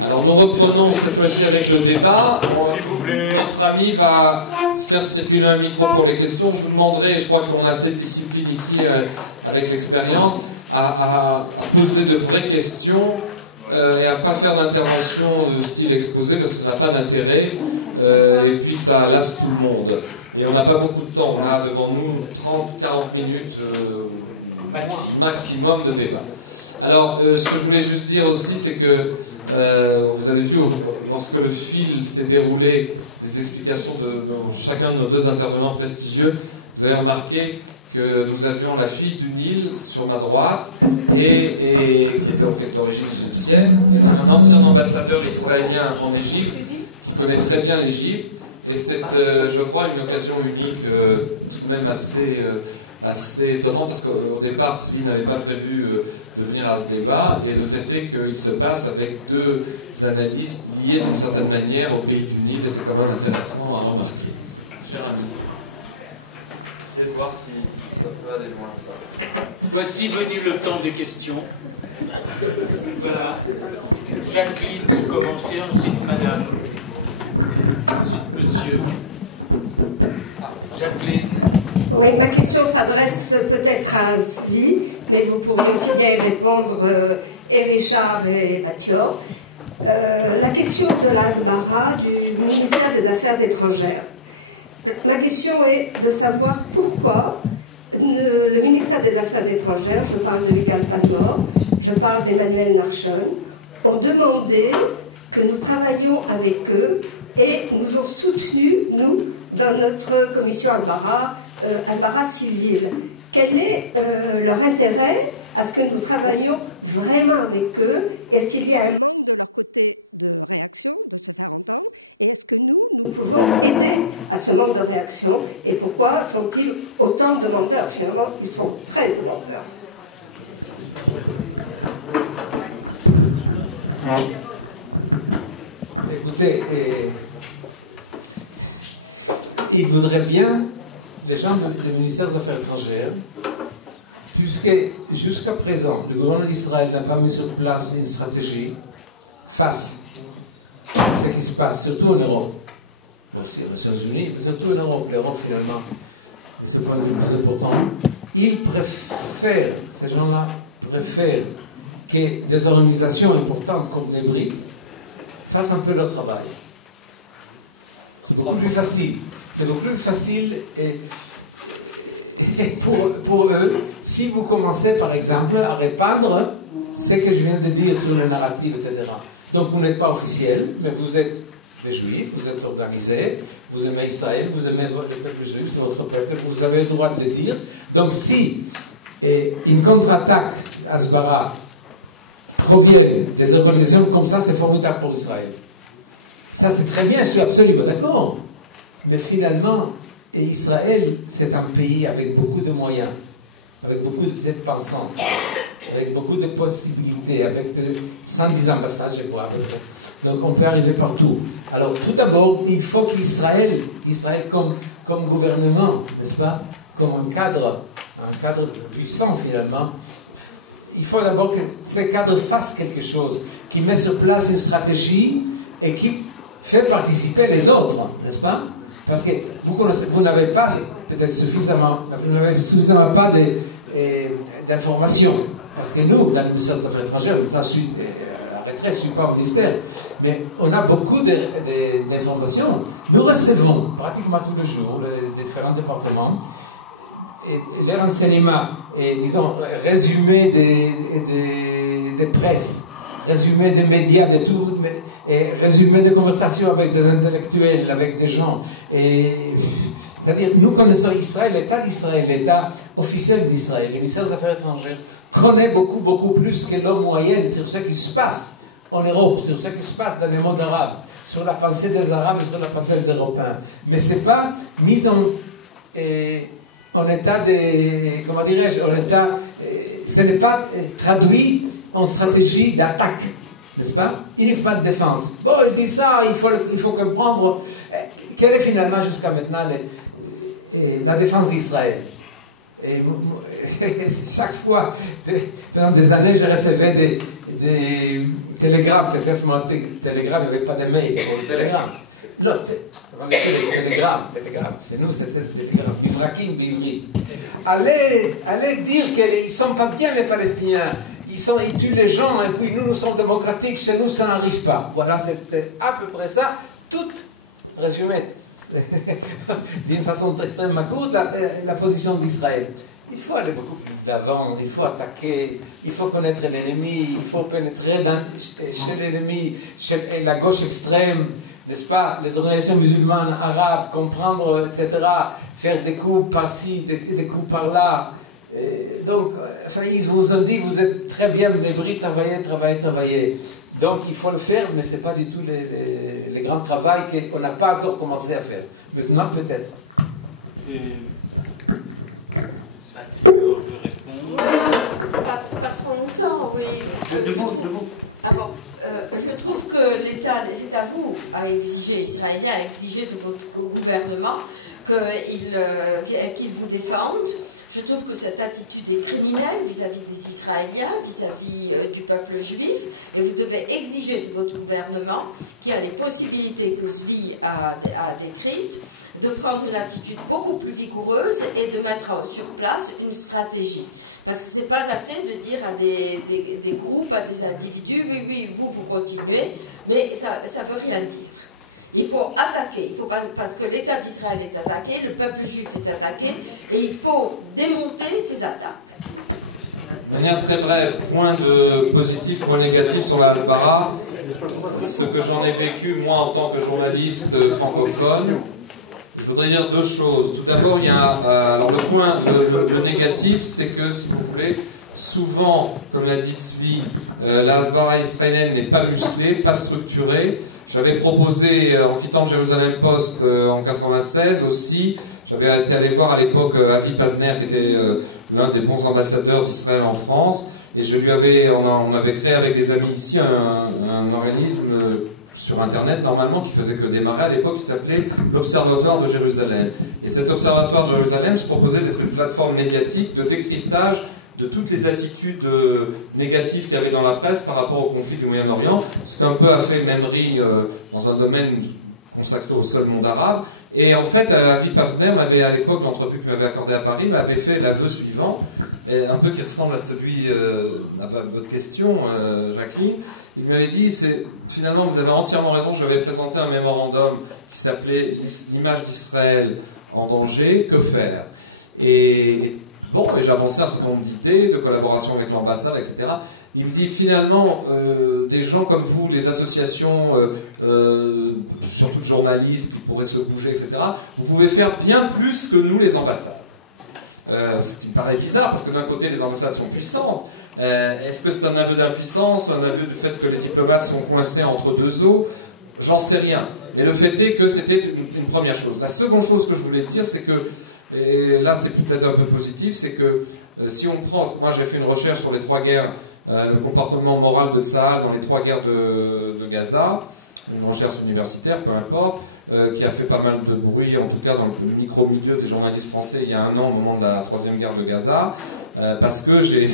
Alors nous reprenons cette fois-ci avec le débat. Notre ami va faire circuler un micro pour les questions. Je vous demanderai, je crois qu'on a cette discipline ici avec l'expérience, à poser de vraies questions et à ne pas faire d'intervention style exposé parce que ça n'a pas d'intérêt et puis ça lasse tout le monde. Et on n'a pas beaucoup de temps, on a devant nous 30-40 minutes maximum de débat. Alors ce que je voulais juste dire aussi, c'est que vous avez vu, lorsque le fil s'est déroulé, les explications de chacun de nos deux intervenants prestigieux, vous avez remarqué que nous avions la fille du Nil sur ma droite, et qui est d'origine égyptienne, et un ancien ambassadeur israélien en Égypte, qui connaît très bien l'Égypte, et c'est, je crois, une occasion unique, tout de même assez étonnante, parce qu'au départ, Sylvie n'avait pas prévu de venir à ce débat, et le fait est qu'il se passe avec deux analystes liés d'une certaine manière au pays du Nil, et c'est quand même intéressant à remarquer. Cher ami. Essayez de voir si ça peut aller loin, ça. Voici venu le temps des questions. Voilà. Jacqueline, vous commencez, ensuite madame. Ensuite monsieur. Jacqueline. Oui, ma question s'adresse peut-être à Sylvie, mais vous pourriez aussi bien y répondre, et Richard et Mathieu. La question de l'Asbara du ministère des Affaires étrangères. Ma question est de savoir pourquoi le ministère des Affaires étrangères, je parle de Vigal Palmore, je parle d'Emmanuel Narchon, ont demandé que nous travaillions avec eux et nous ont soutenus, nous, dans notre commission Asbara civile. Quel est leur intérêt à ce que nous travaillions vraiment avec eux? Est-ce qu'il y a un manque de leur côté de réaction, de se faire entendre? Et est-ce que nous pouvons aider à ce manque de réaction? Et pourquoi sont-ils autant de demandeurs? Finalement, ils sont très demandeurs. Écoutez, ils voudraient bien, les gens du ministère des Affaires étrangères, puisque jusqu'à présent, le gouvernement d'Israël n'a pas mis sur place une stratégie face à ce qui se passe, surtout en Europe, aussi aux Nations Unies, mais surtout en Europe. L'Europe, finalement, de ce point de vue le plus important, ils préfèrent, ces gens-là préfèrent que des organisations importantes comme les BRICS fassent un peu leur travail. C'est beaucoup plus facile. C'est beaucoup plus facile pour eux, si vous commencez par exemple à répandre ce que je viens de dire sur le narratif, etc. Donc vous n'êtes pas officiel, mais vous êtes des juifs, vous êtes organisés, vous aimez Israël, vous aimez le peuple juif, c'est votre peuple, vous avez le droit de le dire. Donc si une contre-attaque Asbara provient des organisations comme ça, c'est formidable pour Israël. Ça c'est très bien, je suis absolument d'accord. Mais finalement, et Israël, c'est un pays avec beaucoup de moyens, avec beaucoup de têtes pensantes, avec beaucoup de possibilités, avec 110 ambassades, je crois. Donc on peut arriver partout. Alors tout d'abord, il faut qu'Israël comme gouvernement, n'est-ce pas, comme un cadre puissant finalement, il faut d'abord que ce cadre fasse quelque chose, qui met sur place une stratégie et qui fait participer les autres, n'est-ce pas? Parce que vous n'avez pas peut-être suffisamment pas d'informations. Parce que nous, dans le ministère des Affaires étrangères, je suis à la retraite, je ne suis pas au ministère, mais on a beaucoup d'informations. Nous recevons pratiquement tous les jours les différents départements et les renseignements, et disons, résumés des presses, résumé des médias, de tout, et résumé des conversations avec des intellectuels, avec des gens. C'est-à-dire, nous connaissons Israël, l'État d'Israël, l'État officiel d'Israël. Le ministère des Affaires étrangères connaît beaucoup, beaucoup plus que l'homme moyenne sur ce qui se passe en Europe, sur ce qui se passe dans le monde arabe, sur la pensée des Arabes et sur la pensée des Européens. Mais ce n'est pas mis en état de, comment dirais-je, ce n'est pas traduit en stratégie d'attaque, n'est-ce pas? Uniquement de défense. Bon, il dit ça, il faut comprendre quelle est finalement jusqu'à maintenant la défense d'Israël. Et chaque fois pendant des années, je recevais des télégrammes. C'était à ce moment télégrammes, il n'y avait pas de mail, il y avait des télégrammes. Non, on était les télégrammes. C'est nous, c'était des télégrammes. Mivrakim, Bivri. Allez dire qu'ils ne sont pas bien, les Palestiniens. Ils tuent les gens, et puis nous sommes démocratiques, chez nous, ça n'arrive pas. Voilà, c'était à peu près ça, tout résumé. D'une façon extrêmement courte, la position d'Israël. Il faut aller beaucoup plus d'avant, il faut attaquer, il faut connaître l'ennemi, il faut pénétrer chez l'ennemi, chez la gauche extrême, n'est-ce pas, les organisations musulmanes, arabes, comprendre, etc., faire des coups par-ci, des coups par-là. Donc, enfin, ils vous ont dit, vous êtes très bien mébris, travaillez. Donc, il faut le faire, mais ce n'est pas du tout les grands travaux qu'on n'a pas encore commencé à faire. Maintenant, peut-être. Pas trop longtemps, oui. Je trouve que l'État, c'est à vous à exiger, Israéliens, à exiger de votre gouvernement qu'il vous défende. Je trouve que cette attitude est criminelle vis-à-vis des Israéliens, vis-à-vis du peuple juif, et vous devez exiger de votre gouvernement, qui a les possibilités que Zvi a décrites, de prendre une attitude beaucoup plus vigoureuse et de mettre sur place une stratégie. Parce que ce n'est pas assez de dire à des groupes, à des individus, oui, vous continuez, mais ça ne veut rien dire. Il faut attaquer, parce que l'État d'Israël est attaqué, le peuple juif est attaqué, et il faut démonter ces attaques. De manière très brève, point de positif, point négatif sur la Hasbara. Ce que j'en ai vécu, moi, en tant que journaliste francophone, je voudrais dire deux choses. Tout d'abord, il y a alors le négatif, c'est que, si vous voulez, souvent, comme l'a dit Tzvi, la Hasbara israélienne n'est pas musclée, pas structurée. J'avais proposé, en quittant le Jérusalem Post en 96 aussi, j'avais été allé voir à l'époque Avi Pazner, qui était l'un des bons ambassadeurs d'Israël en France, et on avait créé avec des amis ici un organisme sur Internet, normalement, qui faisait que démarrer à l'époque, qui s'appelait l'Observatoire de Jérusalem. Et cet Observatoire de Jérusalem se proposait d'être une plateforme médiatique de décryptage de toutes les attitudes négatives qu'il y avait dans la presse par rapport au conflit du Moyen-Orient, ce qu'un peu a fait Memri dans un domaine consacré au seul monde arabe. Et en fait, Avi Pazner m'avait, à l'époque, l'entrevue qu'il m'avait accordée à Paris, m'avait fait l'aveu suivant, un peu qui ressemble à celui à votre question, Jacqueline. Il m'avait dit, finalement, vous avez entièrement raison, j'avais présenté un mémorandum qui s'appelait « L'image d'Israël en danger, que faire ?» Et j'avançais un certain nombre d'idées, de collaboration avec l'ambassade, etc. Il me dit, finalement, des gens comme vous, les associations, surtout de journalistes qui pourraient se bouger, etc., vous pouvez faire bien plus que nous, les ambassades. Ce qui me paraît bizarre, parce que d'un côté, les ambassades sont puissantes. Est-ce que c'est un aveu d'impuissance ou un aveu du fait que les diplomates sont coincés entre deux eaux? J'en sais rien. Mais le fait est que c'était une première chose. La seconde chose que je voulais dire, c'est que, et là c'est peut-être un peu positif, c'est que si on prend, moi j'ai fait une recherche sur les trois guerres, le comportement moral de Tsahal dans les trois guerres de Gaza, une recherche universitaire, peu importe, qui a fait pas mal de bruit, en tout cas dans le micro-milieu des journalistes français il y a un an au moment de la troisième guerre de Gaza, parce que j'ai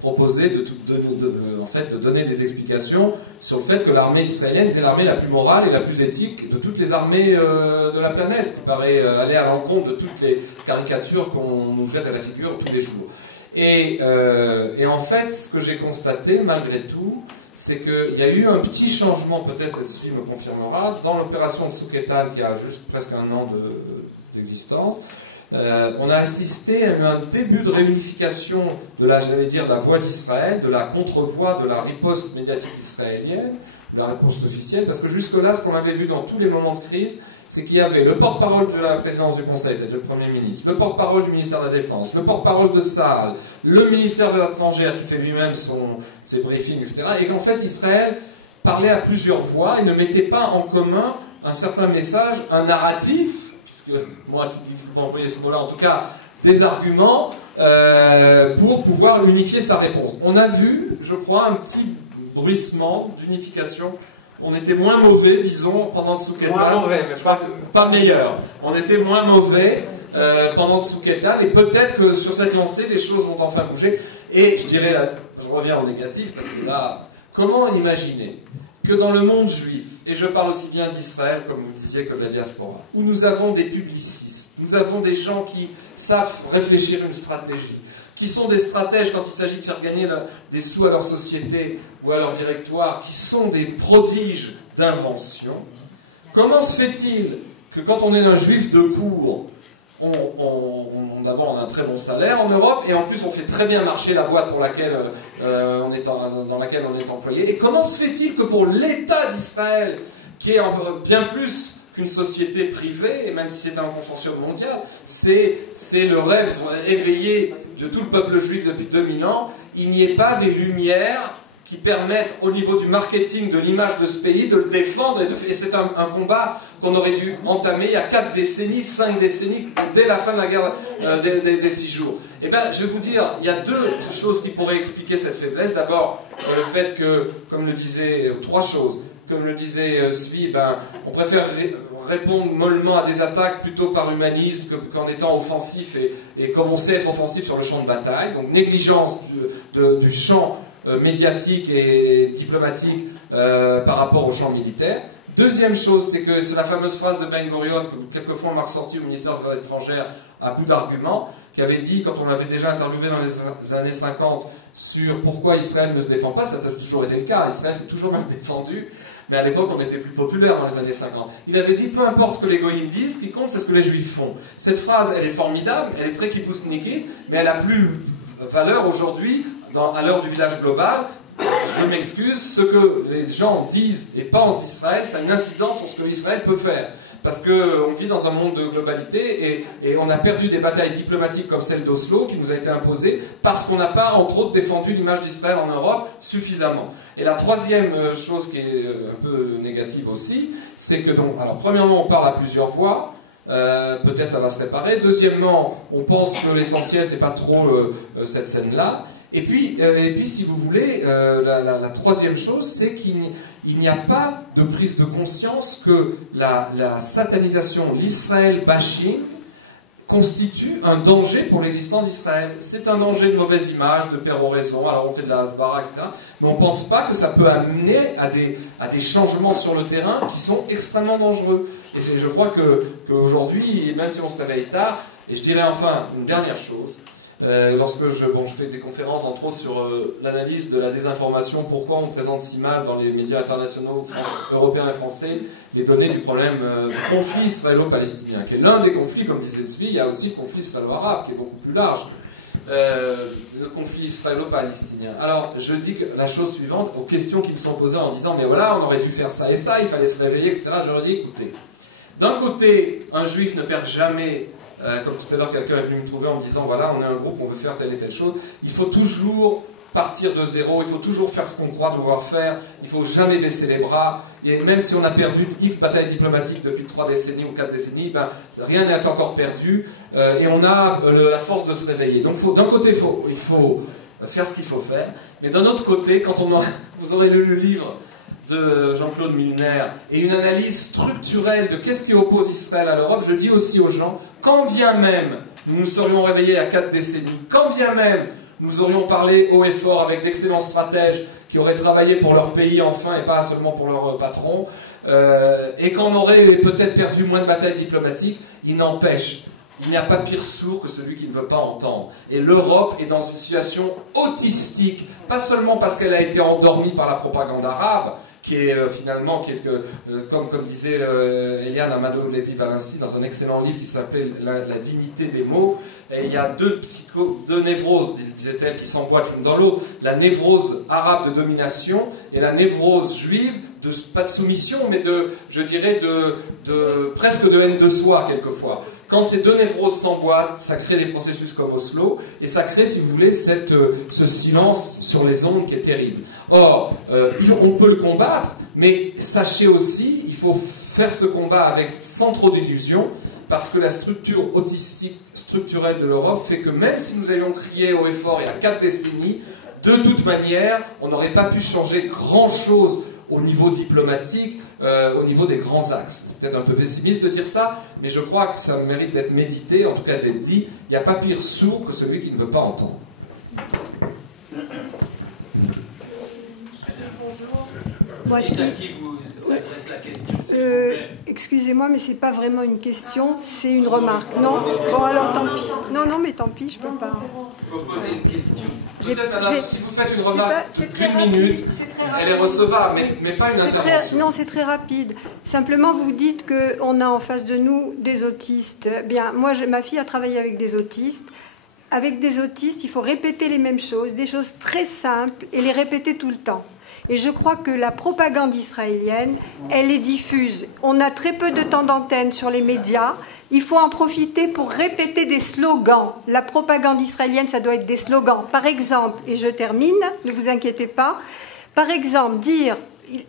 proposé de donner des explications sur le fait que l'armée israélienne était l'armée la plus morale et la plus éthique de toutes les armées de la planète, ce qui paraît aller à l'encontre de toutes les caricatures qu'on nous jette à la figure tous les jours. Et en fait, ce que j'ai constaté, malgré tout, c'est qu'il y a eu un petit changement, peut-être Tzvi me confirmera, dans l'opération Tzuk Eitan, qui a juste presque un an d'existence. On a assisté à un début de réunification de la voix d'Israël, de la contre-voix, de la riposte médiatique israélienne, de la riposte officielle, parce que jusque-là, ce qu'on avait vu dans tous les moments de crise, c'est qu'il y avait le porte-parole de la présidence du Conseil, c'est-à-dire le Premier ministre, le porte-parole du ministère de la Défense, le porte-parole de Tsahal, le ministère des Affaires étrangères qui fait lui-même ses briefings, etc. Et qu'en fait, Israël parlait à plusieurs voix et ne mettait pas en commun un certain message, un narratif, puisque moi qui dis qu'il ne faut pas employer ce mot-là, en tout cas, des arguments pour pouvoir unifier sa réponse. On a vu, je crois, un petit bruissement d'unification. On était moins mauvais, disons, pendant Tzuk Eitan. Moins mauvais, mais je crois que pas meilleur. On était moins mauvais pendant Tzuk Eitan, et peut-être que sur cette lancée, les choses vont enfin bouger. Et je dirais je reviens au négatif, parce que là, comment imaginer que dans le monde juif, et je parle aussi bien d'Israël, comme vous disiez, que de la diaspora, où nous avons des publicistes, nous avons des gens qui savent réfléchir une stratégie, qui sont des stratèges quand il s'agit de faire gagner des sous à leur société ou à leur directoire, qui sont des prodiges d'invention, comment se fait-il que quand on est un juif de cour, d'abord on a un très bon salaire en Europe, et en plus on fait très bien marcher la boîte pour laquelle, dans laquelle on est employé. Et comment se fait-il que pour l'État d'Israël, qui est bien plus qu'une société privée, et même si c'est un consortium mondial, c'est le rêve éveillé de tout le peuple juif depuis 2000 ans, il n'y ait pas des lumières qui permettent au niveau du marketing de l'image de ce pays de le défendre, et c'est un combat qu'on aurait dû entamer il y a 4 décennies, 5 décennies, dès la fin de la guerre des 6 jours. Eh bien, je vais vous dire, il y a 2 choses qui pourraient expliquer cette faiblesse. D'abord, le fait que, comme le disait, 3 choses. Comme le disait Zvi, on préfère répondre mollement à des attaques plutôt par humanisme qu'en étant offensif, et comme on sait être offensif sur le champ de bataille. Donc, négligence du champ médiatique et diplomatique par rapport au champ militaire. Deuxième chose, c'est que c'est la fameuse phrase de Ben Gurion que quelquefois on m'a ressorti au ministère des Affaires étrangères à bout d'arguments, qui avait dit, quand on l'avait déjà interviewé dans les années 50 sur pourquoi Israël ne se défend pas, ça a toujours été le cas, Israël s'est toujours mal défendu, mais à l'époque on était plus populaire dans les années 50. Il avait dit, peu importe ce que les goïms disent, ce qui compte c'est ce que les juifs font. Cette phrase, elle est formidable, elle est très kibboutzniki, mais elle a plus valeur aujourd'hui, à l'heure du village global. Je m'excuse, ce que les gens disent et pensent d'Israël, ça a une incidence sur ce que Israël peut faire. Parce qu'on vit dans un monde de globalité, et on a perdu des batailles diplomatiques comme celle d'Oslo, qui nous a été imposée, parce qu'on n'a pas, entre autres, défendu l'image d'Israël en Europe suffisamment. Et la troisième chose qui est un peu négative aussi, c'est que, donc, alors, premièrement, on parle à plusieurs voix, peut-être ça va se réparer. Deuxièmement, on pense que l'essentiel, c'est pas trop cette scène-là. Et puis, si vous voulez, la troisième chose, c'est qu'il n'y a pas de prise de conscience que la satanisation, l'Israël bashing, constitue un danger pour l'existence d'Israël. C'est un danger de mauvaise image, de péroraison, alors on fait de la hasbara, etc. Mais on ne pense pas que ça peut amener à des changements sur le terrain qui sont extrêmement dangereux. Et je crois qu'aujourd'hui, même si on se réveille tard, et je dirais enfin une dernière chose, lorsque je fais des conférences, entre autres, sur l'analyse de la désinformation, pourquoi on présente si mal dans les médias internationaux européens et français les données du problème du conflit israélo-palestinien, qui est l'un des conflits, comme disait Zvi. Il y a aussi le conflit israélo-arabe, qui est beaucoup plus large. Le conflit israélo-palestinien. Alors, je dis que la chose suivante, aux questions qui me sont posées en disant, mais voilà, on aurait dû faire ça et ça, il fallait se réveiller, etc. J'aurais dit, écoutez, d'un côté, un juif ne perd jamais. Comme tout à l'heure, quelqu'un est venu me trouver en me disant, voilà, on est un groupe, on veut faire telle et telle chose. Il faut toujours partir de zéro, il faut toujours faire ce qu'on croit devoir faire, il faut jamais baisser les bras. Et même si on a perdu X batailles diplomatiques depuis 3 décennies ou 4 décennies, rien n'est encore perdu, et on a la force de se réveiller. Donc d'un côté, il faut faire ce qu'il faut faire, mais d'un autre côté, quand vous aurez lu le livre de Jean-Claude Milner et une analyse structurelle de qu'est-ce qui oppose Israël à l'Europe, je dis aussi aux gens, quand bien même nous nous serions réveillés il y a 4 décennies, quand bien même nous aurions parlé haut et fort avec d'excellents stratèges qui auraient travaillé pour leur pays enfin et pas seulement pour leur patron, et qu'on aurait peut-être perdu moins de batailles diplomatiques, il n'empêche, il n'y a pas pire sourd que celui qui ne veut pas entendre. Et l'Europe est dans une situation autistique, pas seulement parce qu'elle a été endormie par la propagande arabe, qui est finalement, comme disait Eliane Amadou Lévy-Valency dans un excellent livre qui s'appelait La dignité des mots. Et il y a deux névroses, disait-elle, qui s'emboîtent l'une dans l'autre. La névrose arabe de domination et la névrose juive, pas de soumission, mais presque de haine de soi, quelquefois. Quand ces deux névroses s'emboîtent, ça crée des processus comme Oslo, et ça crée, si vous voulez, ce silence sur les ondes qui est terrible. Or, on peut le combattre, mais sachez aussi, il faut faire ce combat sans trop d'illusions, parce que la structure autistique structurelle de l'Europe fait que même si nous avions crié haut et fort il y a 4 décennies, de toute manière, on n'aurait pas pu changer grand-chose au niveau diplomatique, au niveau des grands axes. C'est peut-être un peu pessimiste de dire ça, mais je crois que ça mérite d'être médité, en tout cas d'être dit. Il n'y a pas pire sourd que celui qui ne veut pas entendre. Moi, Dites à qui vous s'adresse la question, s'il vous plaît. Excusez-moi, mais c'est pas vraiment une question, c'est une remarque. Non, bon alors tant pis. Non, mais tant pis, je peux pas. Il faut poser une question. Peut-être, madame, si vous faites une remarque c'est très d'une rapide, minute, c'est très rapide. elle est recevable, mais pas une intervention. Non, c'est très rapide. Simplement, vous dites qu'on a en face de nous des autistes. Bien, moi, ma fille a travaillé avec des autistes. Avec des autistes, il faut répéter les mêmes choses, des choses très simples, et les répéter tout le temps. Et je crois que la propagande israélienne, elle est diffuse. On a très peu de temps d'antenne sur les médias. Il faut en profiter pour répéter des slogans. La propagande israélienne, ça doit être des slogans. Par exemple, et je termine, ne vous inquiétez pas, par exemple, dire,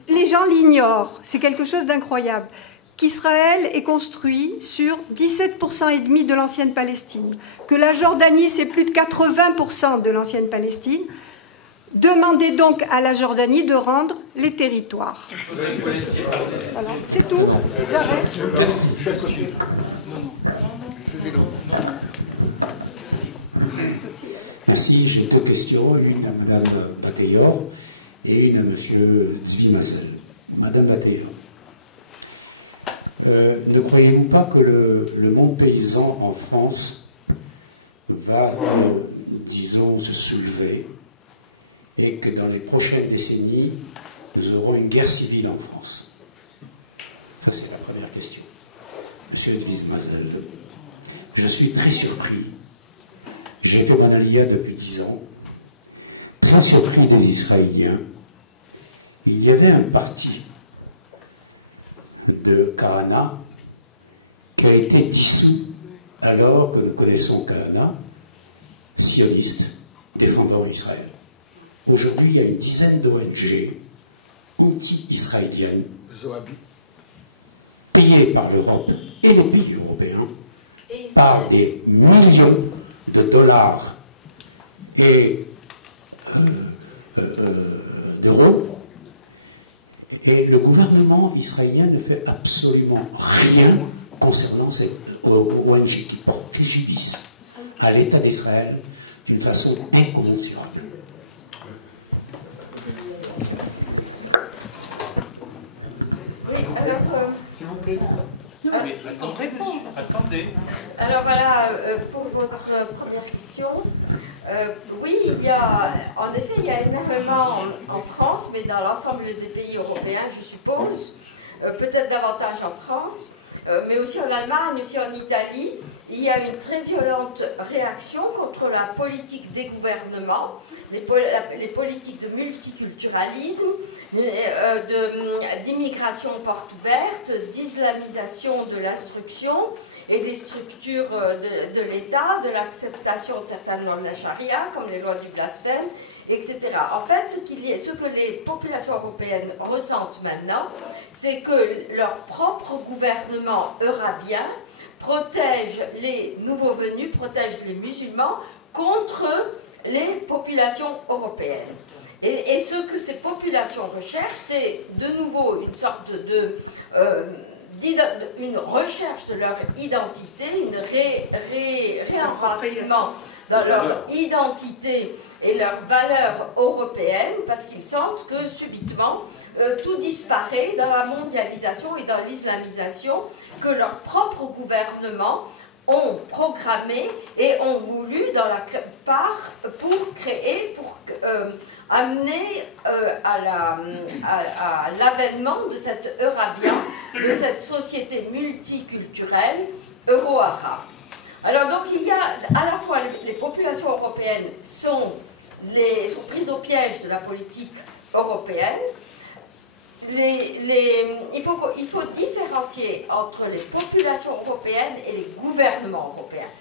les gens l'ignorent, c'est quelque chose d'incroyable, qu'Israël est construit sur 17% et demi de l'ancienne Palestine, que la Jordanie, c'est plus de 80% de l'ancienne Palestine. Demandez donc à la Jordanie de rendre les territoires. Voilà, c'est tout. J'arrête. Merci. Merci, j'ai deux questions, une à Madame Bataillor et une à Monsieur Zvi Mazel. Madame Bataillor, ne croyez-vous pas que le monde paysan en France va, disons, se soulever et que dans les prochaines décennies, nous aurons une guerre civile en France? Ça, c'est la première question. Monsieur Zvi Mazel, je suis très surpris. J'ai fait mon aliyah depuis 10 ans, très surpris des Israéliens. Il y avait un parti de Kahana qui a été dissous alors que nous connaissons Kahana, sioniste, défendant Israël. Aujourd'hui, il y a une dizaine d'ONG anti-israéliennes payées par l'Europe et les pays européens par des millions de dollars et d'euros, et le gouvernement israélien ne fait absolument rien concernant cette ONG qui porte préjudice à l'État d'Israël d'une façon incommensurable. Oui, alors... S'il vous plaît. Attendez. Alors voilà, pour votre première question, oui, il y a, en effet, il y a énormément en France, mais dans l'ensemble des pays européens, je suppose, peut-être davantage en France, mais aussi en Allemagne, aussi en Italie, il y a une très violente réaction contre la politique des gouvernements, les politiques de multiculturalisme, d'immigration porte ouverte, d'islamisation de l'instruction et des structures de l'État, de l'acceptation de certaines lois de la charia, comme les lois du blasphème, etc. En fait, ce que les populations européennes ressentent maintenant, c'est que leur propre gouvernement eurabien protège les nouveaux venus, protège les musulmans contre les populations européennes. Et ce que ces populations recherchent, c'est de nouveau une sorte une recherche de leur identité, une réenracinement dans leur identité et leurs valeurs européennes, parce qu'ils sentent que subitement tout disparaît dans la mondialisation et dans l'islamisation que leurs propres gouvernements ont programmé et ont voulu dans la part pour créer, pour amener à l'avènement de cet eurabien, de cette société multiculturelle euro-arabe. Alors donc il y a à la fois les populations européennes sont prises au piège de la politique européenne. Il faut différencier entre les populations européennes et les gouvernements européens.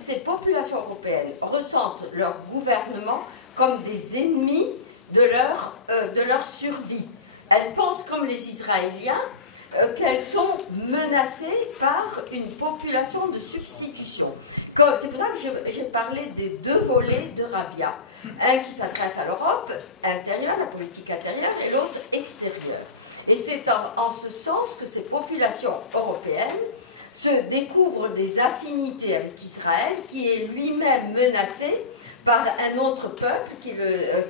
Ces populations européennes ressentent leur gouvernement comme des ennemis de leur survie. Elles pensent comme les Israéliens qu'elles sont menacées par une population de substitution. C'est pour ça que j'ai parlé des deux volets de Rabia. Un qui s'adresse à l'Europe intérieure, la politique intérieure, et l'autre extérieure. Et c'est en ce sens que ces populations européennes se découvrent des affinités avec Israël, qui est lui-même menacé par un autre peuple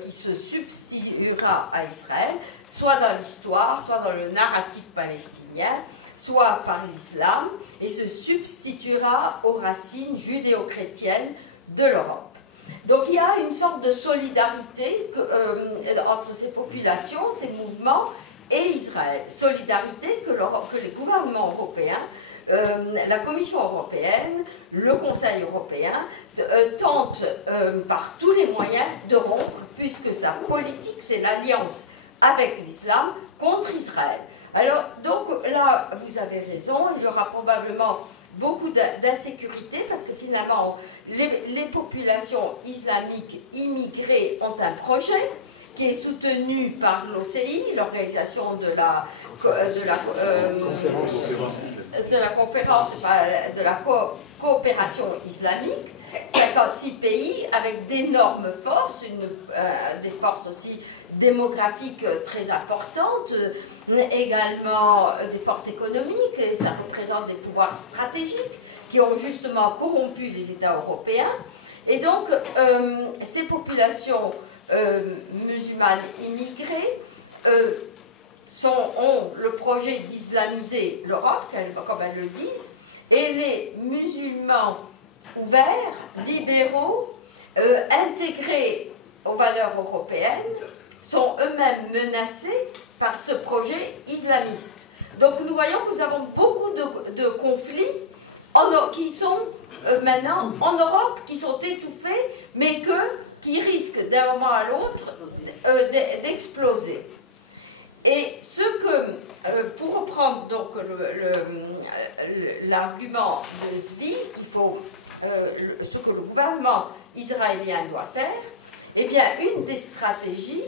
qui se substituera à Israël, soit dans l'histoire, soit dans le narratif palestinien, soit par l'islam, et se substituera aux racines judéo-chrétiennes de l'Europe. Donc il y a une sorte de solidarité entre ces populations, ces mouvements et Israël. Solidarité que les gouvernements européens, la Commission européenne, le Conseil européen tentent par tous les moyens de rompre, puisque sa politique, c'est l'alliance avec l'islam contre Israël. Alors, donc là, vous avez raison, il y aura probablement beaucoup d'insécurité, parce que finalement, les populations islamiques immigrées ont un projet qui est soutenu par l'OCI, l'organisation de la conférence de la coopération islamique, 56 pays avec d'énormes forces, des forces aussi démographiques très importantes, également des forces économiques, et ça représente des pouvoirs stratégiques qui ont justement corrompu les États européens. Et donc, ces populations musulmanes immigrées ont le projet d'islamiser l'Europe, comme elles le disent, et les musulmans ouverts, libéraux, intégrés aux valeurs européennes, sont eux-mêmes menacés par ce projet islamiste. Donc nous voyons que nous avons beaucoup de conflits qui sont maintenant en Europe, qui sont étouffés, mais qui risquent d'un moment à l'autre d'exploser. Et pour reprendre donc l'argument de Zvi, qu'il faut ce que le gouvernement israélien doit faire, eh bien, une des stratégies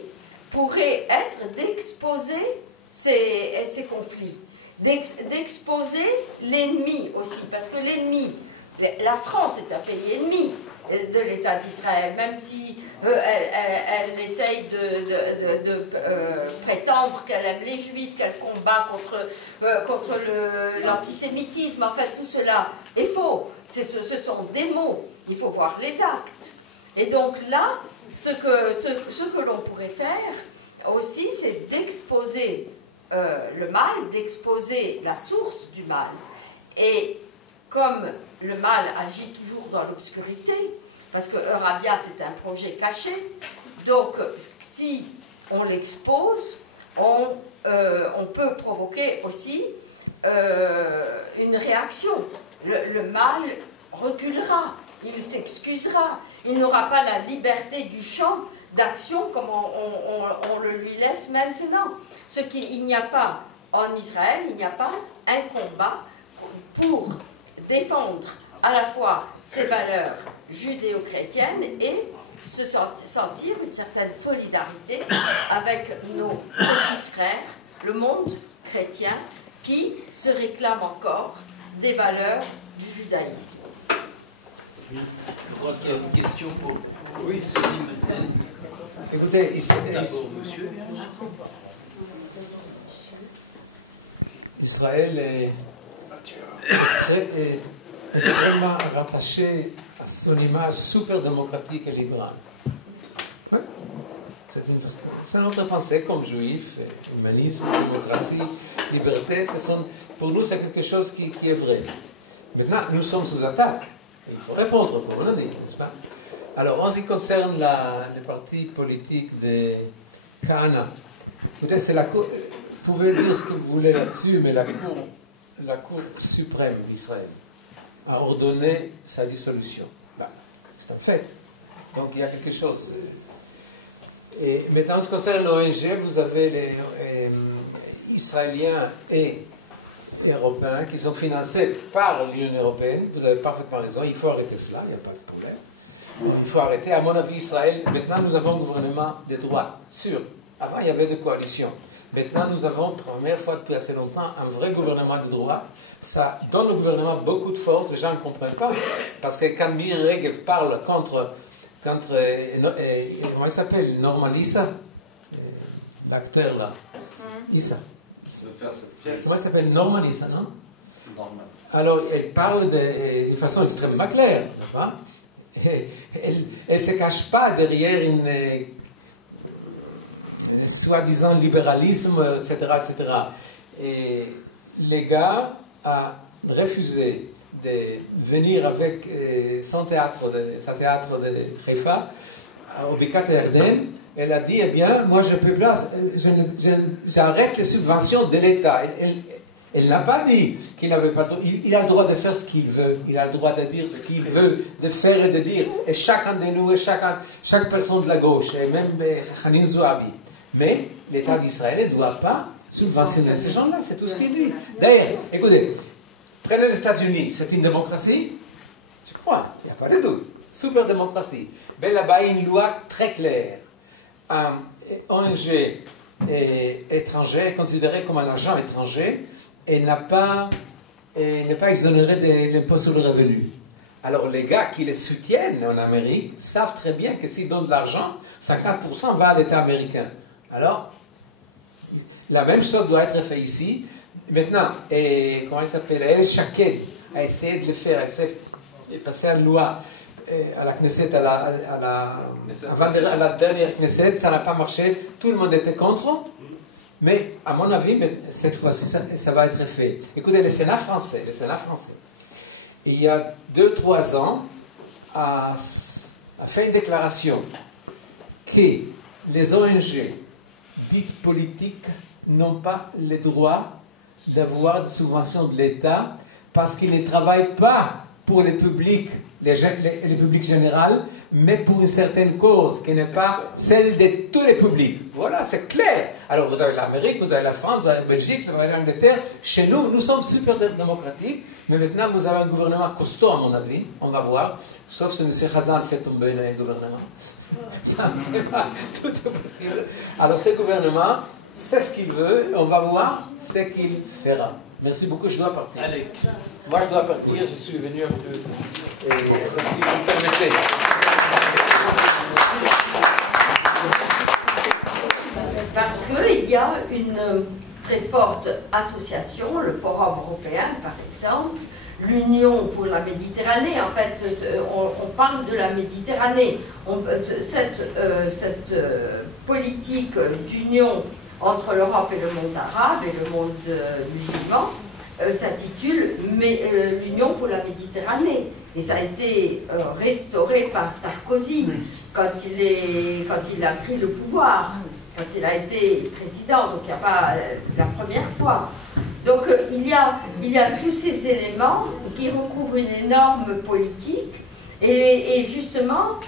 pourrait être d'exposer ces conflits, d'exposer l'ennemi aussi, parce que l'ennemi, la France est un pays ennemi de l'État d'Israël, même si elle essaye de prétendre qu'elle aime les Juifs, qu'elle combat contre l'antisémitisme. En fait, tout cela est faux. Ce sont des mots. Il faut voir les actes. Et donc là, ce que l'on pourrait faire aussi, c'est d'exposer le mal, d'exposer la source du mal. Et comme le mal agit toujours dans l'obscurité, parce que Eurabia c'est un projet caché, donc si on l'expose, on peut provoquer aussi une réaction. Le mal reculera, il s'excusera, il n'aura pas la liberté du champ d'action comme on le lui laisse maintenant. Il n'y a pas en Israël, il n'y a pas un combat pour défendre à la fois ses valeurs judéo-chrétiennes et se sentir une certaine solidarité avec nos petits frères, le monde chrétien, qui se réclame encore des valeurs du judaïsme. Je crois qu'il y a une question pour oui, écoutez, Israël est extrêmement rattaché à son image super démocratique et libérale. Ouais. C'est notre pensée comme juif, humanisme, démocratie, liberté, pour nous c'est quelque chose qui est vrai. Maintenant, nous sommes sous attaque. Il faut répondre, comme on a dit, n'est-ce pas? Alors, en ce qui concerne le parti politique de Kahana, écoutez, c'est la cour. Vous pouvez dire ce que vous voulez là-dessus, mais la Cour suprême d'Israël a ordonné sa dissolution. Ben, c'est un fait. Donc il y a quelque chose. Et maintenant, en ce qui concerne l'ONG, vous avez les Israéliens et Européens qui sont financés par l'Union européenne. Vous avez parfaitement raison, il faut arrêter cela, il n'y a pas de problème. Donc, il faut arrêter. À mon avis, Israël, maintenant nous avons un gouvernement de droit, sûr. Avant, il y avait des coalitions. Maintenant, nous avons, pour la première fois depuis assez longtemps, un vrai gouvernement de droit. Ça donne au gouvernement beaucoup de force, les gens ne comprennent pas. Parce que quand Miri Regev parle contre comment il s'appelle, Norman Issa, l'acteur là, Issa. Comment il s'appelle, Norman Issa, non? Norman. Alors, elle parle d'une façon extrêmement claire, n'est-ce pas? Elle ne se cache pas derrière soi-disant libéralisme, etc., etc. Et les gars a refusé de venir avec son théâtre de Haïfa au Bikat Yarden. Elle a dit, eh bien, moi je peux pas, j'arrête les subventions de l'État. Elle n'a pas dit qu'il n'avait pas le droit. Il a le droit de faire ce qu'il veut. Il a le droit de dire ce qu'il veut, de faire et de dire. Et chacun de nous, et chaque personne de la gauche, et même Hanin Zouabi. Mais l'État d'Israël ne doit pas subventionner ces gens-là. C'est tout ce qu'il dit. D'ailleurs, écoutez, prenez les États-Unis. C'est une démocratie? Je crois, il n'y a pas de doute. Super démocratie. Mais là-bas, il y a une loi très claire. Un ONG étranger est considéré comme un agent étranger et n'est pas exonéré de l'impôt sur le revenu. Alors les gars qui les soutiennent en Amérique savent très bien que s'ils donnent de l'argent, 50% va à l'État américain. Alors, la même chose doit être faite ici. Maintenant, comment il s'appelle, El Shaked a essayé de le faire, a essayé de passer une loi à la Knesset, à la dernière Knesset, ça n'a pas marché, tout le monde était contre. Mais, à mon avis, cette fois-ci, ça va être fait. Écoutez, le Sénat français, il y a 2-3 ans, a fait une déclaration que les ONG dites politiques n'ont pas le droit d'avoir des subventions de l'État parce qu'ils ne travaillent pas pour les publics généraux, mais pour une certaine cause qui n'est pas celle de tous les publics. Voilà, c'est clair. Alors vous avez l'Amérique, vous avez la France, vous avez la Belgique, vous avez l'Angleterre. Chez nous, nous sommes super démocratiques, mais maintenant vous avez un gouvernement costaud à mon avis, on va voir, sauf si M. Hazan fait tomber le gouvernement. Ça, c'est pas tout est possible. Alors ce gouvernement, c'est ce qu'il veut, on va voir ce qu'il fera. Merci beaucoup, je dois partir. Alex. Moi, je dois partir, je suis venu un peu. Et si vous me permettez. Parce qu'il y a une très forte association, le Forum européen par exemple, l'Union pour la Méditerranée. En fait, on parle de la Méditerranée. Cette politique d'union entre l'Europe et le monde arabe et le monde musulman s'intitule l'Union pour la Méditerranée. Et ça a été restauré par Sarkozy quand il a pris le pouvoir, quand il a été président, donc il n'y a pas la première fois. Donc il y a tous ces éléments qui recouvrent une énorme politique et justement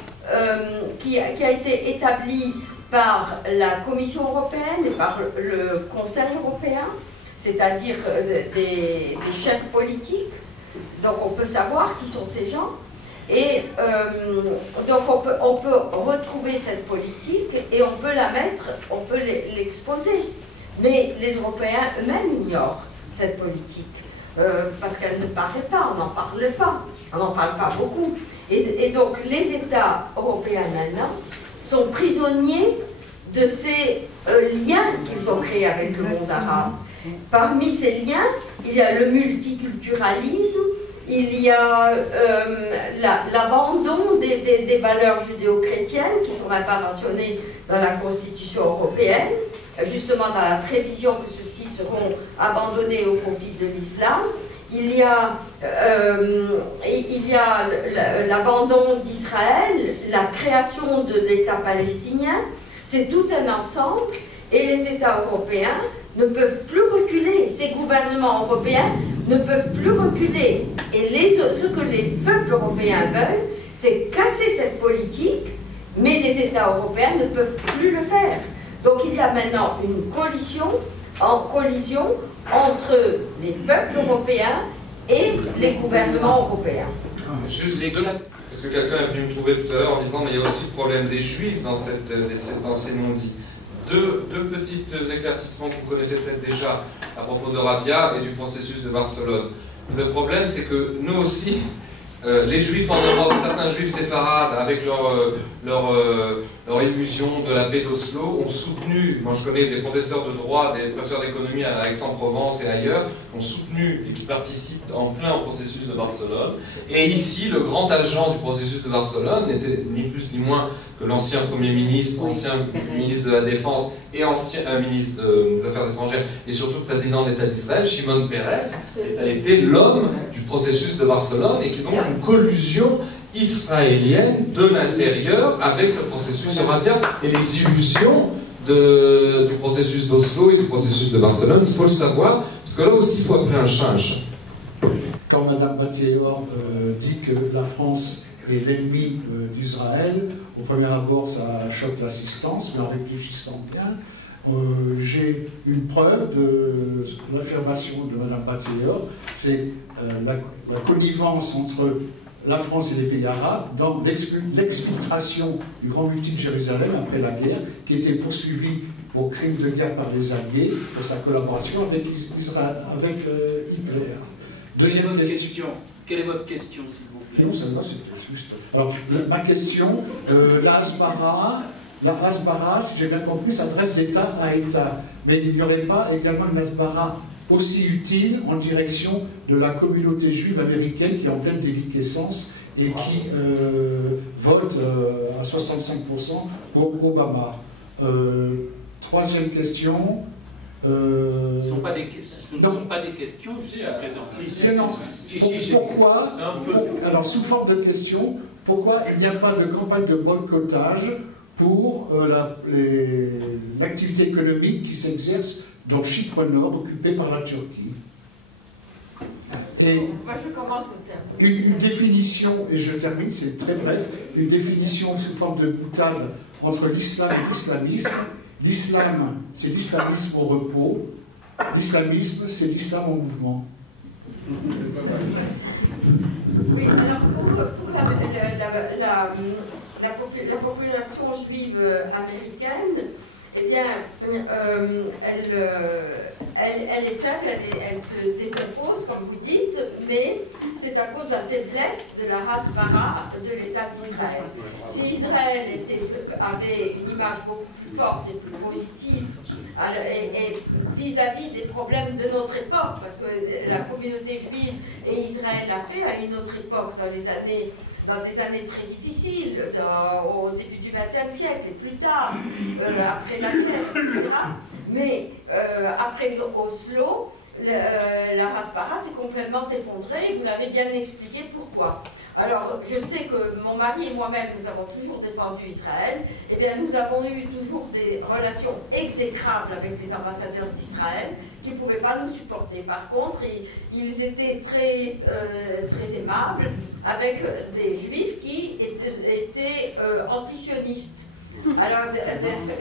qui a été établie par la Commission européenne et par le Conseil européen, c'est-à-dire des chefs politiques. Donc on peut savoir qui sont ces gens. Et donc on peut retrouver cette politique et on peut la mettre, on peut l'exposer. Mais les Européens eux-mêmes ignorent cette politique parce qu'elle ne paraît pas, on n'en parle pas, on n'en parle pas beaucoup. Et donc les États européens maintenant sont prisonniers de ces liens qu'ils ont créés avec le monde arabe. Parmi ces liens, il y a le multiculturalisme, il y a l'abandon des valeurs judéo-chrétiennes qui ne sont même pas mentionnées dans la Constitution européenne, justement dans la prévision que ceux-ci seront abandonnés au profit de l'islam. Il y a l'abandon d'Israël, la création de l'État palestinien. C'est tout un ensemble et les États européens ne peuvent plus reculer. Ces gouvernements européens ne peuvent plus reculer. Et ce que les peuples européens veulent, c'est casser cette politique, mais les États européens ne peuvent plus le faire. Donc il y a maintenant une collision entre les peuples européens et les gouvernements européens. Juste les deux, parce que quelqu'un est venu me trouver tout à l'heure en disant mais il y a aussi le problème des Juifs dans ces non-dits. Deux petits éclaircissements que vous connaissez peut-être déjà à propos de Rabia et du processus de Barcelone. Le problème, c'est que nous aussi, les juifs en Europe, certains juifs séfarades, avec leur illusion de la paix d'Oslo, ont soutenu, moi je connais des professeurs de droit, des professeurs d'économie à Aix-en-Provence et ailleurs, ont soutenu et qui participent en plein au processus de Barcelone. Et ici, le grand agent du processus de Barcelone n'était ni plus ni moins que l'ancien Premier ministre, ancien ministre de la Défense et ancien ministre des Affaires étrangères et surtout président de l'État d'Israël, Shimon Peres, a été l'homme du processus de Barcelone et qui est donc une collusion israélienne de l'intérieur avec le processus eurasien et les illusions du processus d'Oslo et du processus de Barcelone. Il faut le savoir, parce que là aussi il faut appeler un chat un chat. Quand Mme Bataillor dit que la France est l'ennemi d'Israël, au premier abord ça choque l'assistance, mais en réfléchissant bien, j'ai une preuve de l'affirmation de Mme Bataillor, c'est la connivence entre la France et les pays arabes dans l'exfiltration du grand mufti de Jérusalem après la guerre, qui était poursuivi pour crimes de guerre par les Alliés, pour sa collaboration avec Hitler. Deuxième question. Quelle est votre question, s'il vous plaît? Non, celle-là, c'était juste... Alors, ma question, la Hasbara, si j'ai bien compris, s'adresse d'État à État. Mais il n'y aurait pas également une Hasbara aussi utile en direction de la communauté juive américaine qui est en pleine déliquescence et qui vote à 65% pour Obama. Troisième question. Ce ne sont pas des questions jusqu'à présent. Pourquoi, alors sous forme de question, pourquoi il n'y a pas de campagne de boycottage pour l'activité économique qui s'exerce dans Chypre Nord, occupé par la Turquie? Et une définition, et je termine, c'est très bref, une définition sous forme de boutade entre l'islam et l'islamisme. L'islam, c'est l'islamisme au repos. L'islamisme, c'est l'islam en mouvement. Oui, alors pour la population juive américaine, eh bien, elle est faible, elle se décompose, comme vous dites, mais c'est à cause de la faiblesse de la Hasbara de l'État d'Israël. Si Israël avait une image beaucoup plus forte et plus positive, et vis-à-vis des problèmes de notre époque, parce que la communauté juive et Israël l'a fait à une autre époque, dans des années très difficiles, au début du XXe siècle et plus tard, après la guerre, etc. Mais après Oslo, la Hasbara s'est complètement effondrée et vous l'avez bien expliqué pourquoi. Alors, je sais que mon mari et moi-même, nous avons toujours défendu Israël. Eh bien, nous avons eu toujours des relations exécrables avec les ambassadeurs d'Israël qui ne pouvaient pas nous supporter. Par contre, ils étaient très aimables avec des juifs qui étaient antisionistes. Alors,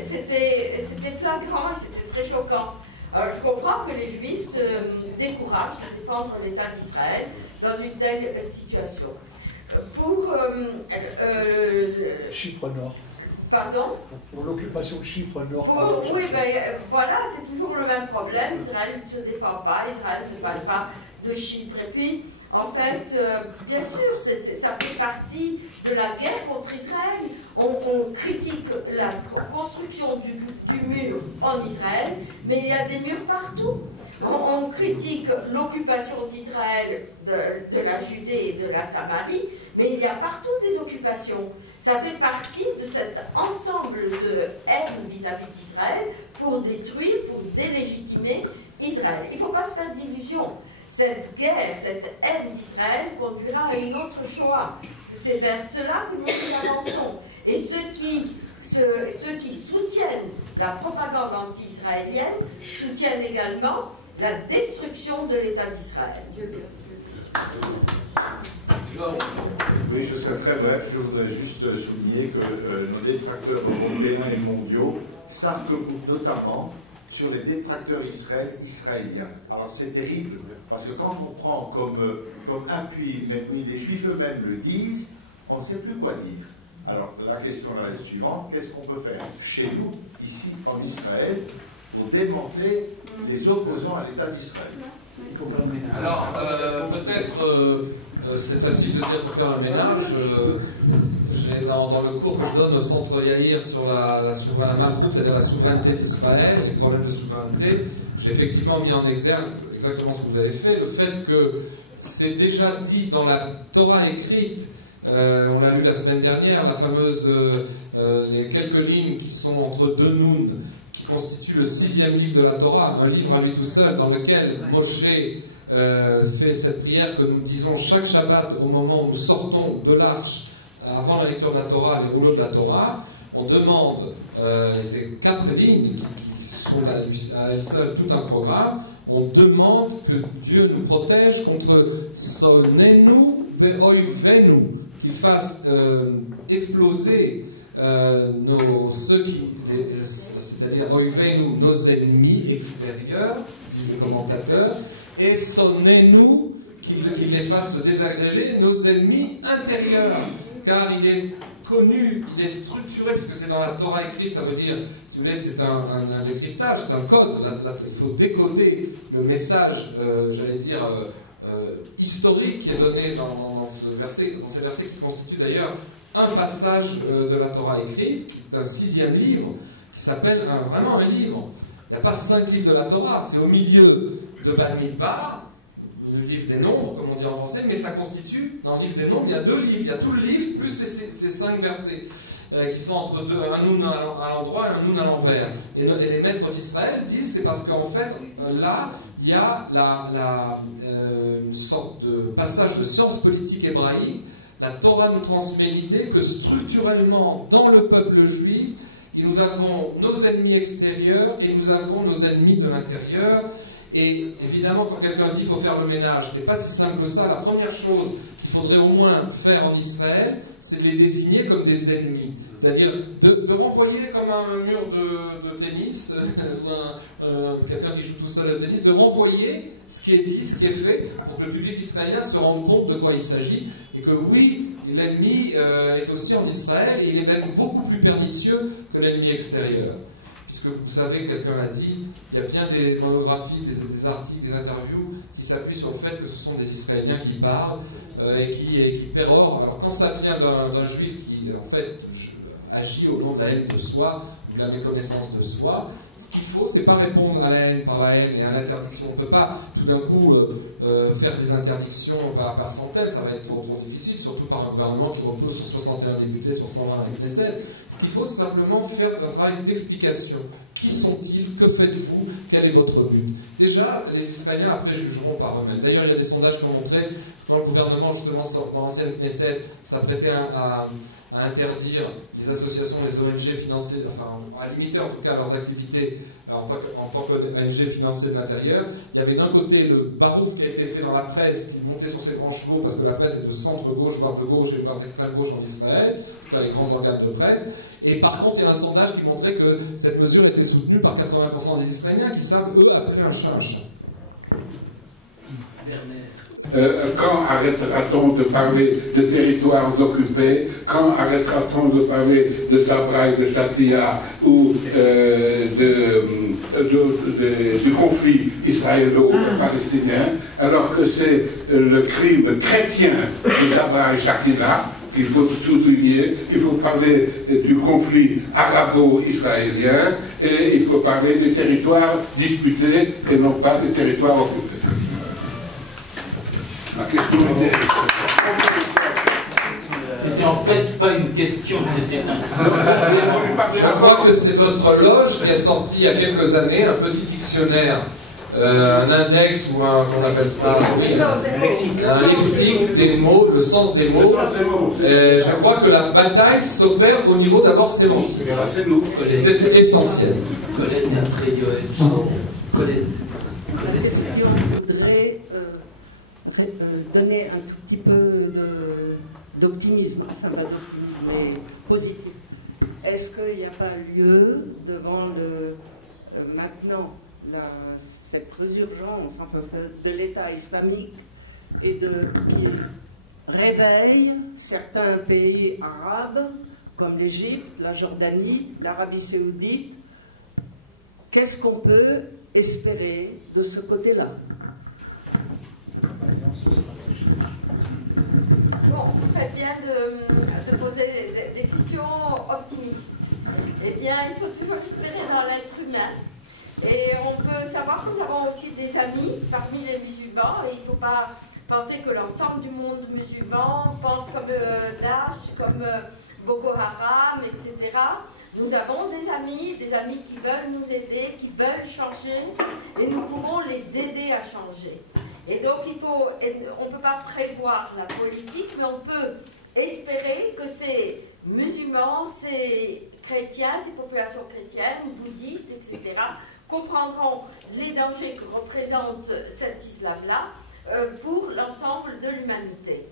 c'était flagrant et c'était très choquant. Alors, je comprends que les juifs se découragent de défendre l'État d'Israël dans une telle situation. Pour Chypre Nord. Pardon? Pour l'occupation de Chypre Nord. Oui, ben, voilà, c'est toujours le même problème. Israël ne se défend pas, Israël ne parle pas de Chypre. Et puis, en fait, bien sûr, ça fait partie de la guerre contre Israël. On critique la construction du mur en Israël, mais il y a des murs partout. On critique l'occupation d'Israël de la Judée et de la Samarie, mais il y a partout des occupations. Ça fait partie de cet ensemble de haine vis-à-vis d'Israël pour détruire, pour délégitimer Israël. Il ne faut pas se faire d'illusions. Cette guerre, cette haine d'Israël conduira à une autre Shoah. C'est vers cela que nous avançons. Et ceux qui soutiennent la propagande anti-israélienne soutiennent également la destruction de l'État d'Israël. Oui, je serai très bref. Je voudrais juste souligner que nos détracteurs européens et mondiaux s'arc-boutent notamment sur les détracteurs israéliens. Alors c'est terrible, parce que quand on prend comme appui, mais oui, les Juifs eux-mêmes le disent, on ne sait plus quoi dire. Alors la question est la suivante, qu'est-ce qu'on peut faire chez nous, ici en Israël, pour démanteler les opposants à l'État d'Israël? Alors, peut-être c'est facile de dire qu'il faut faire le ménage. Dans le cours que je donne au centre Yaïr sur la Malchout, c'est-à-dire la souveraineté d'Israël, les problèmes de souveraineté, j'ai effectivement mis en exergue exactement ce que vous avez fait, le fait que c'est déjà dit dans la Torah écrite, on l'a lu la semaine dernière, la fameuse, les quelques lignes qui sont entre deux Noun, qui constituent le 6e livre de la Torah, un livre à lui tout seul, dans lequel Moshe fait cette prière que nous disons chaque Shabbat au moment où nous sortons de l'arche, avant la lecture de la Torah, les rouleaux de la Torah. On demande, et c'est 4 lignes qui sont à elles seules tout un programme, on demande que Dieu nous protège contre sonenu ve'oivenu, qu'il fasse exploser c'est-à-dire oivenu, nos ennemis extérieurs, disent les commentateurs, et sonenu, qu'il les fasse se désagréger, nos ennemis intérieurs, car il est connu, il est structuré, puisque c'est dans la Torah écrite, ça veut dire, si vous voulez, c'est un décryptage, c'est un code, il faut décoder le message, j'allais dire, historique qui est donné dans ces versets qui constituent d'ailleurs un passage de la Torah écrite, qui est un 6e livre, qui s'appelle vraiment un livre. Il n'y a pas 5 livres de la Torah, c'est au milieu de Bamidbar, le livre des nombres, comme on dit en français, mais ça constitue, dans le livre des nombres, il y a 2 livres, il y a tout le livre, plus ces 5 versets, qui sont entre un noun à l'endroit et un noun à l'envers. Et les maîtres d'Israël disent, c'est parce qu'en fait, là, il y a une sorte de passage de science politique hébraïque. La Torah nous transmet l'idée que structurellement, dans le peuple juif, nous avons nos ennemis extérieurs et nous avons nos ennemis de l'intérieur. Et évidemment, quand quelqu'un dit qu'il faut faire le ménage, c'est pas si simple que ça. La première chose qu'il faudrait au moins faire en Israël, c'est de les désigner comme des ennemis. C'est-à-dire de renvoyer comme un mur de tennis, ou quelqu'un qui joue tout seul au tennis, de renvoyer ce qui est dit, ce qui est fait, pour que le public israélien se rende compte de quoi il s'agit, et que oui, l'ennemi est aussi en Israël, et il est même beaucoup plus pernicieux que l'ennemi extérieur. Puisque vous savez, quelqu'un l'a dit, il y a bien des monographies, des articles, des interviews qui s'appuient sur le fait que ce sont des Israéliens qui parlent et qui pérorent. Alors quand ça vient d'un juif qui en fait agit au nom de la haine de soi ou de la méconnaissance de soi, ce qu'il faut, c'est pas répondre à la haine par la haine et à l'interdiction. On ne peut pas tout d'un coup faire des interdictions par centaines, ça va être trop difficile, surtout par un gouvernement qui repose sur 61 députés sur 120 à la Knesset. Ce qu'il faut, c'est simplement faire un travail d'explication. Qui sont-ils? Que faites-vous? Quel est votre but? Déjà, les Israéliens, après, jugeront par eux-mêmes. D'ailleurs, il y a des sondages qui ont montré que quand le gouvernement, justement, dans l'ancienne Knesset, s'apprêtait à interdire les associations, les ONG financées, enfin, à limiter en tout cas leurs activités en tant qu'ONG financées de l'intérieur, il y avait d'un côté le barouf qui a été fait dans la presse, qui montait sur ses grands chevaux, parce que la presse est de centre-gauche, voire de gauche, et voire d'extrême-gauche en Israël, en tout cas les grands organes de presse. Et par contre, il y a un sondage qui montrait que cette mesure était soutenue par 80% des Israéliens, qui savent, eux, appeler un chat un chat. Quand arrêtera-t-on de parler de territoires occupés? Quand arrêtera-t-on de parler de Sabra et de Shatila ou du conflit israélo-palestinien, alors que c'est le crime chrétien de Sabra et Shatila qu'il faut souligner? Il faut parler du conflit arabo-israélien et il faut parler des territoires disputés et non pas des territoires occupés. C'était en fait pas une question, c'était un complément. Je crois que c'est votre loge qui a sorti il y a quelques années un petit dictionnaire, un index ou qu'on appelle ça, oui, un lexique des mots, le sens des mots. Je crois que la bataille s'opère au niveau d'abord sémantique. Et c'est essentiel. La question voudrait donner un tout petit peu d'optimisme, enfin pas d'optimisme, mais positif. Est-ce qu'il n'y a pas lieu, devant maintenant cette résurgence enfin, de l'État islamique et qui réveille certains pays arabes, comme l'Égypte, la Jordanie, l'Arabie saoudite, qu'est-ce qu'on peut espérer de ce côté-là? Bon, vous faites bien de poser des questions optimistes. Eh bien, il faut toujours espérer dans l'être humain. Et on peut savoir que nous avons aussi des amis parmi les musulmans. Et il ne faut pas penser que l'ensemble du monde musulman pense comme Daesh, comme Boko Haram, etc. Nous avons des amis qui veulent nous aider, qui veulent changer, et nous pouvons les aider à changer. Et donc, on ne peut pas prévoir la politique, mais on peut espérer que ces musulmans, ces chrétiens, ces populations chrétiennes, bouddhistes, etc., comprendront les dangers que représente cet islam-là pour l'ensemble de l'humanité.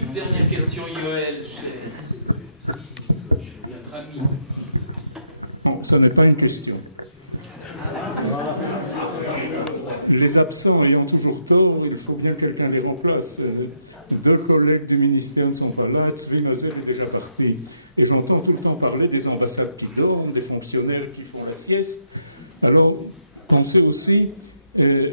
Une dernière question, Yoël, cher. Notre ami. Non, ça n'est pas une question. Les absents ayant toujours tort, il faut bien que quelqu'un les remplace. 2 collègues du ministère ne sont pas là, Tzvi Mazel est déjà parti. Et j'entends tout le temps parler des ambassades qui dorment, des fonctionnaires qui font la sieste. Alors, pensez aussi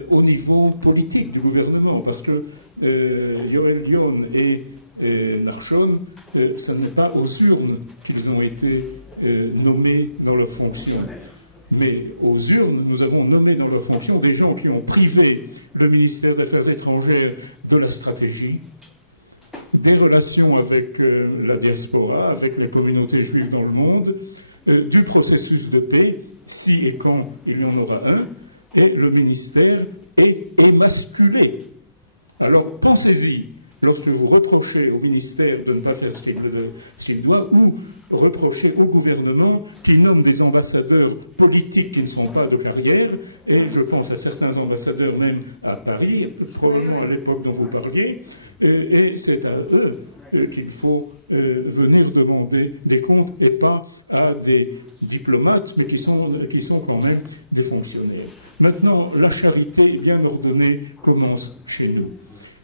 au niveau politique du gouvernement, parce que Yoel Lyon et Narshon, ce n'est pas aux urnes qu'ils ont été nommés dans leurs fonctions. Mais aux urnes, nous avons nommé dans leurs fonctions des gens qui ont privé le ministère des Affaires étrangères de la stratégie, des relations avec la diaspora, avec les communautés juives dans le monde, du processus de paix, si et quand il y en aura un, et le ministère est émasculé. Alors pensez-y, lorsque vous reprochez au ministère de ne pas faire ce qu'il doit, ou reprochez au gouvernement qui nomme des ambassadeurs politiques qui ne sont pas de carrière, et je pense à certains ambassadeurs même à Paris, probablement à l'époque dont vous parliez, et c'est à eux qu'il faut venir demander des comptes, et pas à des diplomates, mais qui sont quand même des fonctionnaires. Maintenant, la charité bien ordonnée commence chez nous.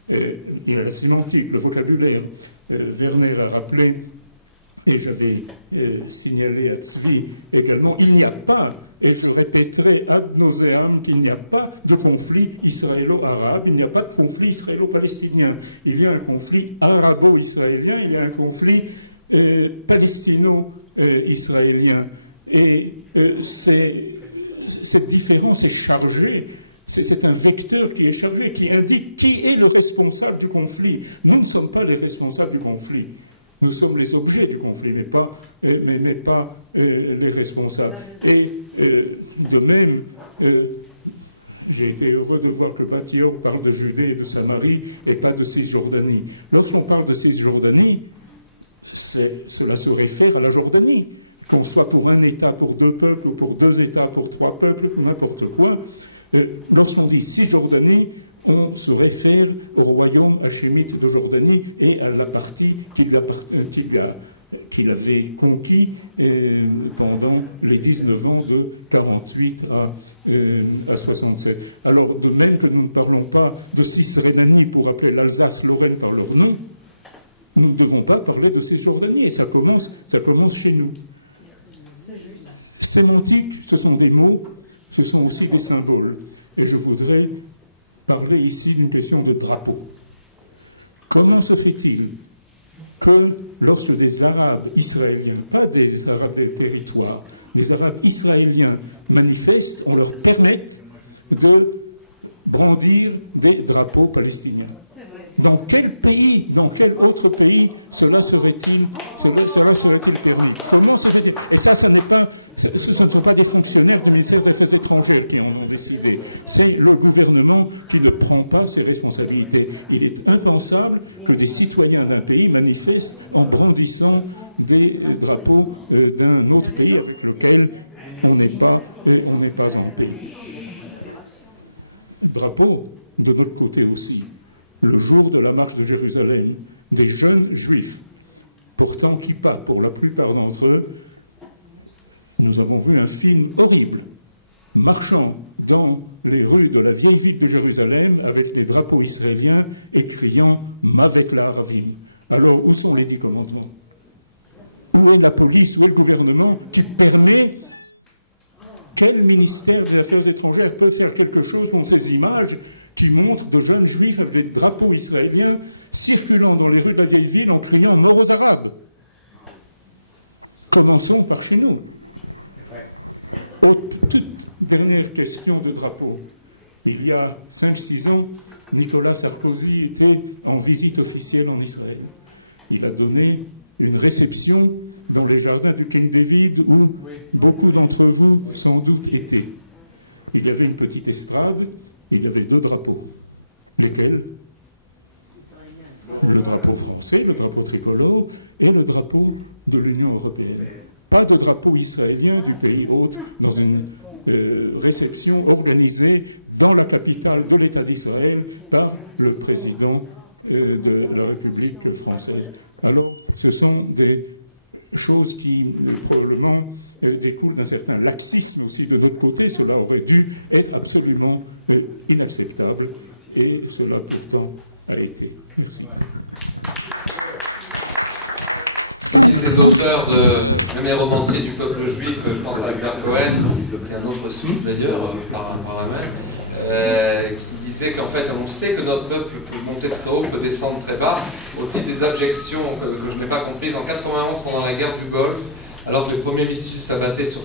Il y a la sémantique, le vocabulaire. Werner a rappelé, et j'avais signalé à Tzvi également, il n'y a pas, et je répéterai ad nauseam, qu'il n'y a pas de conflit israélo-arabe, il n'y a pas de conflit israélo-palestinien. Il y a un conflit arabo-israélien, il y a un conflit palestino-israélien. Et cette différence est chargée. C'est un vecteur qui est chargé, qui indique qui est le responsable du conflit. Nous ne sommes pas les responsables du conflit. Nous sommes les objets du conflit, mais pas les responsables. Et de même, j'ai été heureux de voir que Bathior parle de Judée et de Samarie et pas de Cisjordanie. Lorsqu'on parle de Cisjordanie, cela se réfère à la Jordanie. Qu'on soit pour un État pour 2 peuples, ou pour 2 États pour 3 peuples, ou n'importe quoi. Lorsqu'on dit Cisjordanie, on se réfère au royaume hachémite de Jordanie et à la partie qu'il avait conquis pendant les 19 ans de 48 à 67. Alors, de même que nous ne parlons pas de Cisrhénanie pour appeler l'Alsace-Lorraine par leur nom, nous ne devons pas parler de Cisjordanie, et ça commence chez nous. Sémantique, ce sont des mots, ce sont aussi des symboles. Et je voudrais parler ici d'une question de drapeau. Comment se fait-il que lorsque des Arabes israéliens, pas des Arabes des territoires, des Arabes israéliens manifestent, on leur permette de brandir des drapeaux palestiniens? Dans quel pays, dans quel autre pays cela serait-il permis? Comment se fait-il? Et ce ne sont pas des fonctionnaires du ministère des Affaires étrangères qui en ont décidé. C'est le gouvernement qui ne prend pas ses responsabilités. Il est impensable que des citoyens d'un pays manifestent en brandissant des drapeaux d'un autre pays avec lequel on n'est pas en paix. Drapeau de notre côté aussi. Le jour de la marche de Jérusalem, des jeunes juifs portant kippa, pour la plupart d'entre eux, nous avons vu un film horrible, marchant dans les rues de la vieille ville de Jérusalem avec les drapeaux israéliens et criant « Mavek la'aravim ». Alors, où sont les 10 commandements? Où est la police, où est le gouvernement qui permet... Quel ministère des Affaires étrangères peut faire quelque chose contre ces images qui montrent de jeunes juifs avec des drapeaux israéliens circulant dans les rues de la vieille ville en criant « Mort aux Arabes ». Commençons par chez nous. Toute dernière question de drapeau. Il y a 5-6 ans, Nicolas Sarkozy était en visite officielle en Israël. Il a donné une réception dans les jardins du King David où beaucoup d'entre vous, sans doute, étaient. Il y avait une petite estrade, il y avait 2 drapeaux. Lesquels? Le drapeau français, le drapeau tricolore et le drapeau de l'Union européenne. Pas de drapeau israélien du pays hôte dans une réception organisée dans la capitale de l'État d'Israël par le président de la République française. Alors, ce sont des choses qui probablement découlent d'un certain laxisme aussi de notre côté. Cela aurait dû être absolument inacceptable et cela pourtant a été. Merci. Les auteurs de mes romanciers du peuple juif, je pense à Albert Cohen, et un autre Suisse d'ailleurs, par la main, qui disait qu'en fait, on sait que notre peuple peut monter très haut, peut descendre très bas, au titre des abjections que je n'ai pas comprises. En 91, pendant la guerre du Golfe, alors que les premiers missiles s'abattaient sur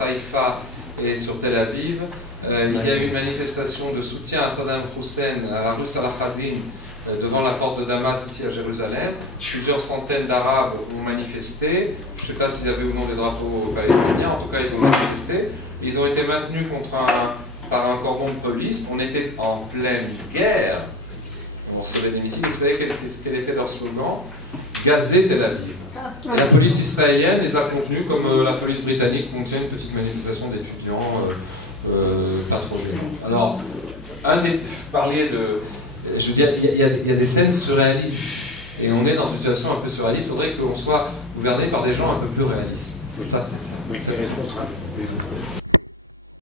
Haïfa et sur Tel Aviv, il y a eu une manifestation de soutien à Saddam Hussein à la rue Salah ad-Din, devant la porte de Damas, ici à Jérusalem. Plusieurs centaines d'Arabes ont manifesté. Je ne sais pas s'ils avaient ou non des drapeaux palestiniens, en tout cas ils ont manifesté. Et ils ont été maintenus par un cordon de police. On était en pleine guerre. On recevait des missiles. Et vous savez quel était leur slogan? Gazer Tel Aviv. Et la police israélienne les a contenus comme la police britannique contient une petite manifestation d'étudiants pas trop gênante. Alors, parliez de... Je veux dire, il y a des scènes surréalistes. Et on est dans une situation un peu surréaliste. Il faudrait qu'on soit gouverné par des gens un peu plus réalistes. Ça, c'est ça.